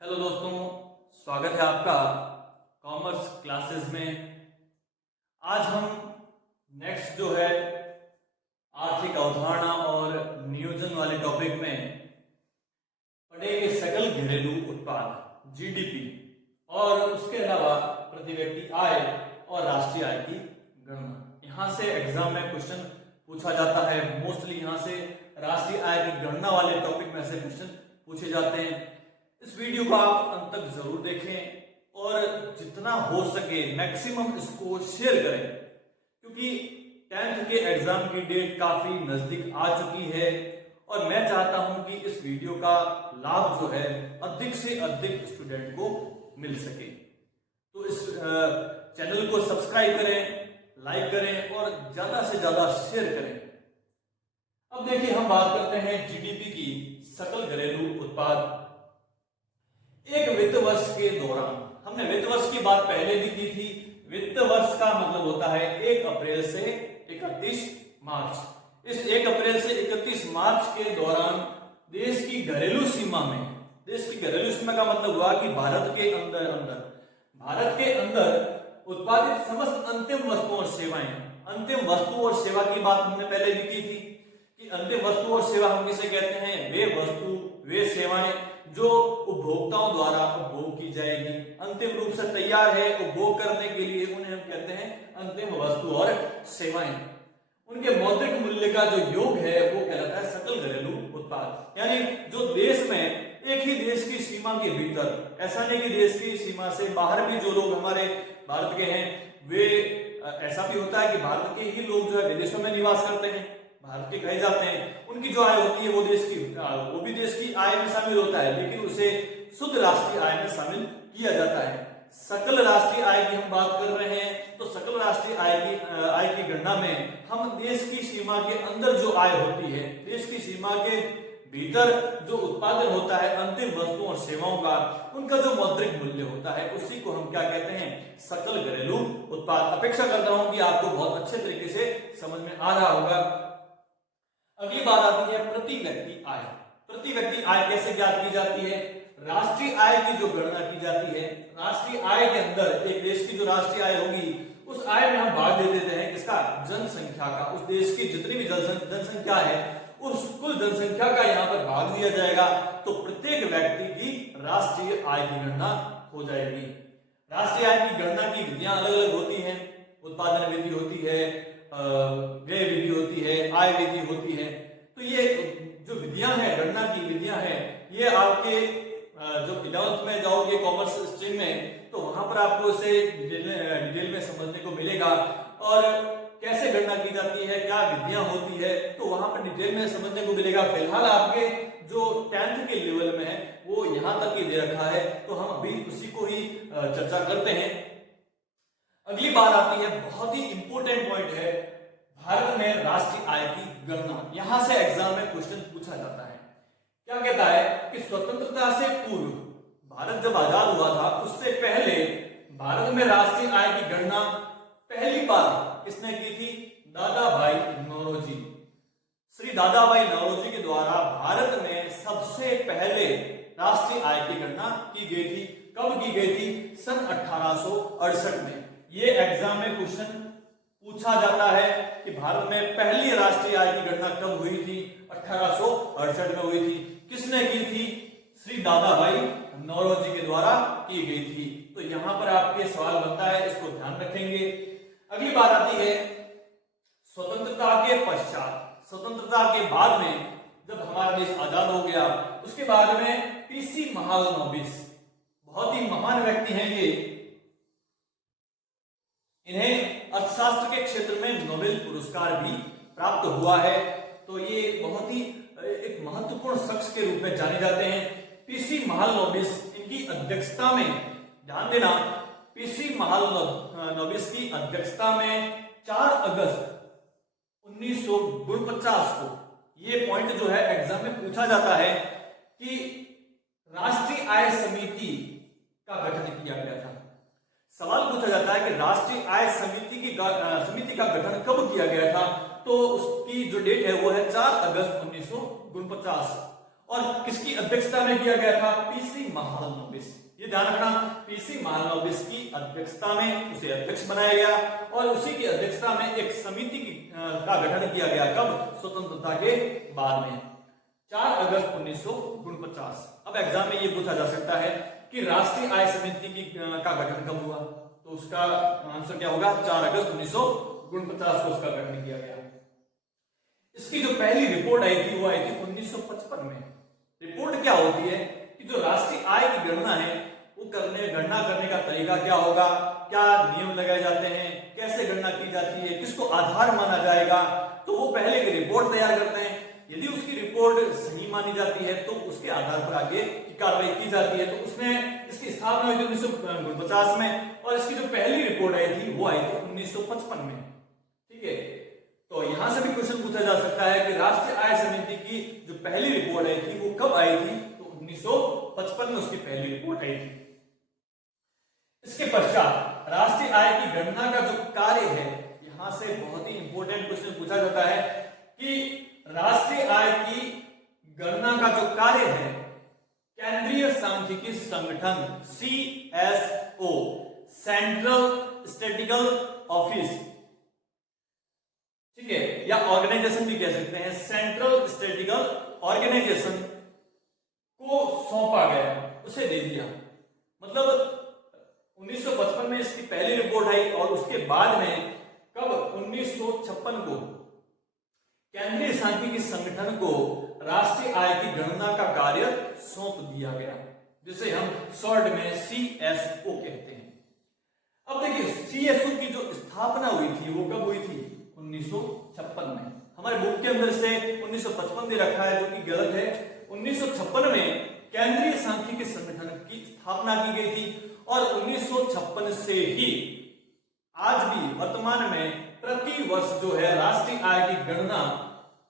Hello दोस्तों, स्वागत है आपका कॉमर्स क्लासेस में। आज हम नेक्स्ट जो है आर्थिक अवधारणा और नियोजन वाले टॉपिक में पढ़ेंगे सकल घरेलू उत्पाद जीडीपी और उसके अलावा प्रति व्यक्ति आय और राष्ट्रीय आय की गणना। यहाँ से एग्जाम में क्वेश्चन पूछा जाता है। मोस्टली यहाँ से राष्ट्रीय आय की गणना वाले टॉपिक में से क्वेश्चन पूछे जाते हैं। इस वीडियो को आप अंत तक जरूर देखें और जितना हो सके मैक्सिमम इसको शेयर करें, क्योंकि 10th के एग्जाम की डेट काफी नजदीक आ चुकी है और मैं चाहता हूं कि इस वीडियो का लाभ जो है अधिक से अधिक स्टूडेंट को मिल सके। तो इस चैनल को सब्सक्राइब करें, लाइक करें और ज्यादा से ज्यादा शेयर करें। अब देखिए, हम बात करते हैं जीडीपी की, सकल घरेलू उत्पाद। एक वित्त वर्ष के दौरान, हमने वित्त वर्ष की बात पहले भी की थी। वित्त वर्ष का मतलब होता है 1 अप्रैल से 31 मार्च। इस 1 अप्रैल से 31 मार्च के दौरान देश की घरेलू सीमा में, देश की घरेलू सीमा का मतलब हुआ कि भारत के अंदर उत्पादित समस्त अंतिम वस्तु और सेवाएं। अंतिम वस्तु और सेवा की बात हमने पहले भी की थी कि अंतिम वस्तु और सेवा हम किसे कहते हैं? वे वस्तु, वे सेवाएं जो उपभोक्ताओं द्वारा उपभोग की जाएगी, अंतिम रूप से तैयार है उपभोग करने के लिए, उन्हें हम कहते हैं अंतिम वस्तु और सेवाएं। उनके मौद्रिक मूल्य का जो योग है वो कहलाता है सकल घरेलू उत्पाद। यानी जो देश में, एक ही देश की सीमा के भीतर, ऐसा नहीं कि देश की सीमा से बाहर भी जो लोग हमारे भारत के हैं, वे, ऐसा भी होता है कि भारत के ही लोग जो है विदेशों में निवास करते हैं, भारत के कहे जाते हैं, उनकी जो आय होती है वो भी देश की आय में शामिल होता है, लेकिन उसे शुद्ध राष्ट्रीय आय में शामिल किया जाता है। सकल राष्ट्रीय आय की हम बात कर रहे हैं, तो सकल राष्ट्रीय आय की गणना में हम देश की सीमा के अंदर जो आय होती है, देश की सीमा के भीतर जो उत्पादन होता है अंतिम वस्तुओं और सेवाओं का, उनका जो मौद्रिक मूल्य होता है, उसी को हम क्या कहते हैं? सकल घरेलू उत्पाद। अपेक्षा करता हूं कि आपको बहुत अच्छे तरीके से समझ में आ रहा होगा। अगली बात आती है प्रति व्यक्ति आय। प्रति व्यक्ति आय कैसे ज्ञात की जाती है? राष्ट्रीय आय की जो गणना की जाती है, राष्ट्रीय आय के अंदर एक देश की जो राष्ट्रीय आय होगी, उस आय में हम भाग दे देते हैं किसका? जनसंख्या का। उस देश की जितनी भी जनसंख्या है, उस कुल जनसंख्या का यहाँ पर भाग दिया जाएगा, तो प्रत्येक व्यक्ति की राष्ट्रीय आय की गणना हो जाएगी। राष्ट्रीय आय की गणना की विधियां अलग अलग होती हैं। उत्पादन विधि होती है, व्यय विधि होती है, आय विधि होती है। तो ये जो विधियां हैं, गणना की विधियां हैं, ये आपके जो 11th में जाओगे कॉमर्स स्ट्रीम में, तो वहां पर आपको इसे डिटेल में समझने को मिलेगा। और कैसे गणना की जाती है, क्या विधियां होती है, तो वहां पर डिटेल में समझने को मिलेगा। फिलहाल आपके जो 10th के लेवल में है वो यहां तक ही दे रखा है, तो हम अभी उसी को ही चर्चा करते हैं। अगली बात आती है, बहुत ही इंपॉर्टेंट पॉइंट है, भारत में राष्ट्रीय आय की गणना। यहां से एग्जाम में क्वेश्चन पूछा जाता है। क्या कहता है कि स्वतंत्रता से पूर्व, भारत जब आजाद हुआ था उससे पहले भारत में राष्ट्रीय आय की गणना पहली बार किसने की थी? दादा भाई नौरोजी। श्री दादा भाई नौरोजी के द्वारा भारत में सबसे पहले राष्ट्रीय आय की गणना की गई थी। कब की गई थी? सन 1868 में। ये एग्जाम में क्वेश्चन पूछा जाता है कि भारत में पहली राष्ट्रीय आय की गणना कब हुई थी? 1868 में हुई थी। किसने की थी? श्री दादा भाई नौरोजी के द्वारा की गई थी। तो यहां पर आपके सवाल बनता है, इसको ध्यान रखेंगे। अगली बात आती है स्वतंत्रता के पश्चात। स्वतंत्रता के बाद में जब हमारा देश आजाद हो गया, उसके बाद में पीसी महालनोबिस, बहुत ही महान व्यक्ति हैं ये, इन्हें अर्थशास्त्र के क्षेत्र में नोबेल पुरस्कार भी प्राप्त हुआ है। तो ये बहुत ही एक महत्वपूर्ण शख्स के रूप में जाने जाते हैं। पीसी महालनोबिस, इनकी अध्यक्षता में, ध्यान देना, पीसी महालनोबिस की अध्यक्षता में 4 अगस्त 1949 को, ये पॉइंट जो है एग्जाम में पूछा जाता है कि राष्ट्रीय आय समिति का गठन किया गया था। सवाल पूछा जाता है कि राष्ट्रीय आय समिति का गठन कब किया गया था? तो उसकी जो डेट है वो है 4 अगस्त 1949। और किसकी अध्यक्षता में किया गया था? पीसी महालनोबिस। ये ध्यान रखना, पीसी महालनोबिस की अध्यक्षता में उसे अध्यक्ष बनाया गया और उसी की अध्यक्षता में एक समिति का गठन किया गया। कब? स्वतंत्रता के बाद में, 4 अगस्त 1949। अब एग्जाम में ये पूछा जा सकता है कि राष्ट्रीय आय समिति का गठन कब हुआ? तो उसका आंसर क्या होगा? 4 अगस्त 1949 को उसका गठन किया गया। इसकी जो पहली रिपोर्ट आई थी वो आई थी 1955 में। रिपोर्ट क्या होती है कि जो राष्ट्रीय आय की गणना है वो गणना करने का तरीका क्या होगा, क्या नियम लगाए जाते हैं, कैसे गणना की जाती है, किसको आधार माना जाएगा, तो वो पहले की रिपोर्ट तैयार करते हैं। यदि उसकी रिपोर्ट सही मानी जाती है तो उसके आधार पर आगे की कार्रवाई की जाती है। तो उसमें इसकी स्थापना हुई थी 1950 में और इसकी जो पहली रिपोर्ट आई थी वो आई थी 1955 में। ठीक है, तो यहां से भी क्वेश्चन पूछा जा सकता है कि राष्ट्रीय आय समिति की जो पहली रिपोर्ट आई थी वो कब आई थी? तो 1955 में उसकी पहली रिपोर्ट आई थी। इसके पश्चात राष्ट्रीय आय की गणना का जो कार्य है, यहां से बहुत ही इंपॉर्टेंट क्वेश्चन पूछा जाता है कि राष्ट्रीय आय की गणना का जो कार्य है, केंद्रीय सांख्यिकी संगठन CSO, सेंट्रल स्टैटिस्टिकल ऑफिस, ठीक है, या ऑर्गेनाइजेशन भी कह सकते हैं, सेंट्रल स्टैटिस्टिकल ऑर्गेनाइजेशन को सौंपा गया, उसे दे दिया। मतलब 1955 में इसकी पहली रिपोर्ट आई और उसके बाद में कब? 1956 को केंद्रीय सांख्यिकी संगठन को राष्ट्रीय आय की गणना का कार्य सौंप दिया गया, जिसे हम शॉर्ट में CSO कहते हैं। अब देखिए, CSO की जो स्थापना हुई थी वो कब हुई थी? 1956 में। हमारे बुक के अंदर से 1955 दे रखा है, जो कि गलत है। 1956 में केंद्रीय सांख्यिकी संगठन की स्थापना की गई थी और 1956 से ही आज भी वर्तमान में प्रति वर्ष जो है राष्ट्रीय आय की गणना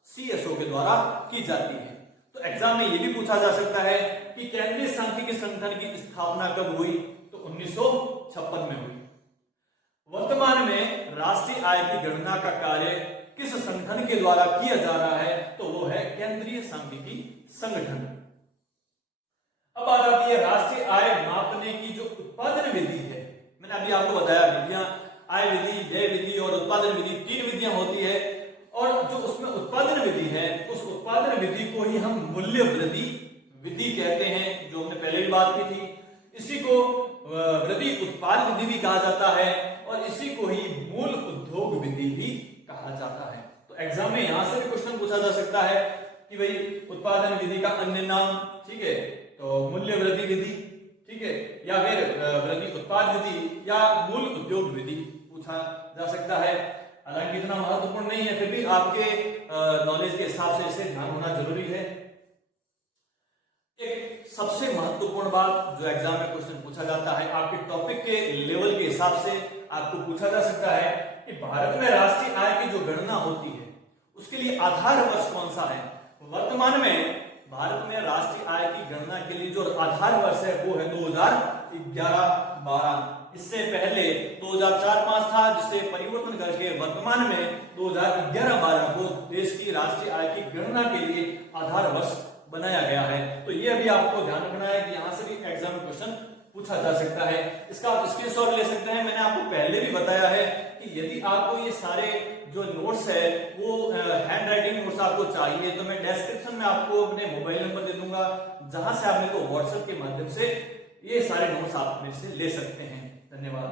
CSO के द्वारा की जाती है। तो एग्जाम में यह भी पूछा जा सकता है कि केंद्रीय सांख्यिकी संगठन की स्थापना कब हुई? तो 1956 में हुई। वर्तमान में राष्ट्रीय आय की गणना का कार्य किस संगठन के द्वारा किया जा रहा है? तो वो है केंद्रीय सांख्यिकी संगठन। अब बात आती है राष्ट्रीय आय मापने की जो उत्पादन विधि है। मैंने अभी आपको बताया विधियां, आय विधि, व्यय विधि और उत्पादन विधि, 3 विधियां होती है और जो उसमें उत्पादन विधि है उस उत्पादन विधि को ही हम मूल्य वृद्धि विधि कहते हैं, जो हमने पहले भी बात की थी। इसी को वृद्धि उत्पाद विधि भी कहा जाता है और इसी को ही मूल उद्योग विधि भी कहा जाता है। तो एग्जाम में यहां से भी क्वेश्चन पूछा जा सकता है कि भाई उत्पादन विधि का अन्य नाम, ठीक है, तो मूल्य वृद्धि विधि, ठीक है, या फिर वृद्धि उत्पाद विधि या मूल उद्योग विधि पूछा जा सकता है। हालांकि इतना महत्वपूर्ण नहीं है, फिर भी आपके नॉलेज के हिसाब से इसे ध्यान होना जरूरी है। एक सबसे महत्वपूर्ण बात जो एग्जाम में क्वेश्चन पूछा जाता है, आपके टॉपिक के लेवल के हिसाब से आपको पूछा जा सकता है कि भारत में राष्ट्रीय आय की जो गणना होती है उसके लिए आधार वर्ष कौन सा है? वर्तमान में भारत में राष्ट्रीय आय की गणना के लिए जो आधार वर्ष है वो है 2011-12। इससे पहले 2004-5 था, जिससे परिवर्तन करके वर्तमान में 2011-12 को देश की राष्ट्रीय आय की गणना के लिए आधार वर्ष बनाया गया है। तो ये अभी आपको ध्यान रखना है कि यहां से भी एग्जाम में क्वेश्चन पूछा जा सकता है। इसका आप स्क्रीनशॉट ले सकते हैं। मैंने आपको पहले भी बताया है कि यदि आपको ये सारे जो नोट्स है वो हैंड राइटिंग नोट्स आपको चाहिए तो मैं डिस्क्रिप्शन में आपको अपने मोबाइल नंबर दे दूंगा, जहां से आप मेरे को व्हाट्सएप के माध्यम से ये सारे नोट्स आप मेरे से ले सकते हैं। धन्यवाद।